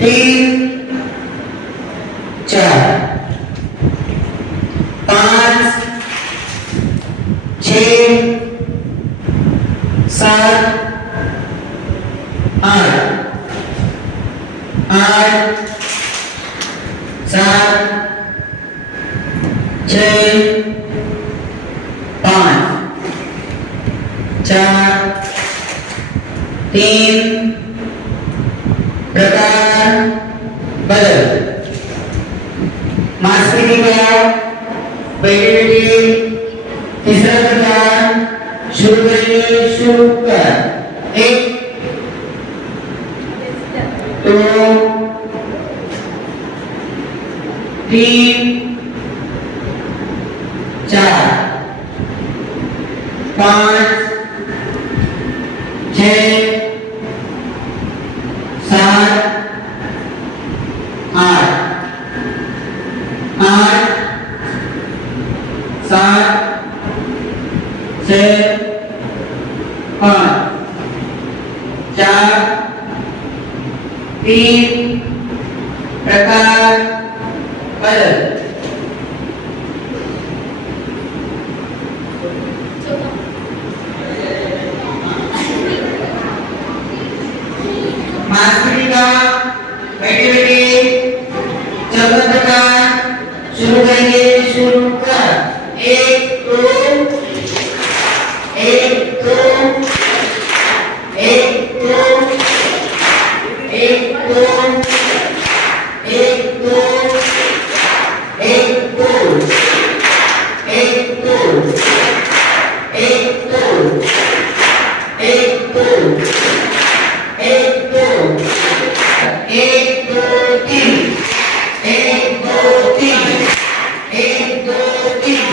तीन, चार, पाँच, छः, सात, आठ, आठ, सात, छः, पाँच, चार, तीन, प्रकार बदल। मास्किंग का पहले तीसरा प्रकार शुरू करिए, शुरू कर। एक, दो, तीन, चार, पाँच, छः, सात, आठ, आठ, सात, छः, पाँच, चार, तीन, प्रकार बदल। मास्टरी का बैठे बैठे चौथा प्रकार शुरू करेंगे, शुरू कर। एक, दो, एक, दो, एक, दो, एक, दो, एक, दो, एक, दो, एक, दो, एक, दो, एक, दो, एक, दो, एक, दो, तीन, एक, दो, तीन, एक, दो, तीन,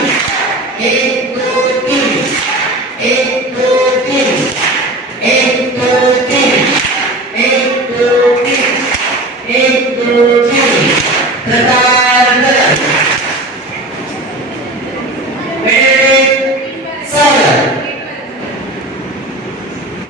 एक, दो, तीन, एक, दो,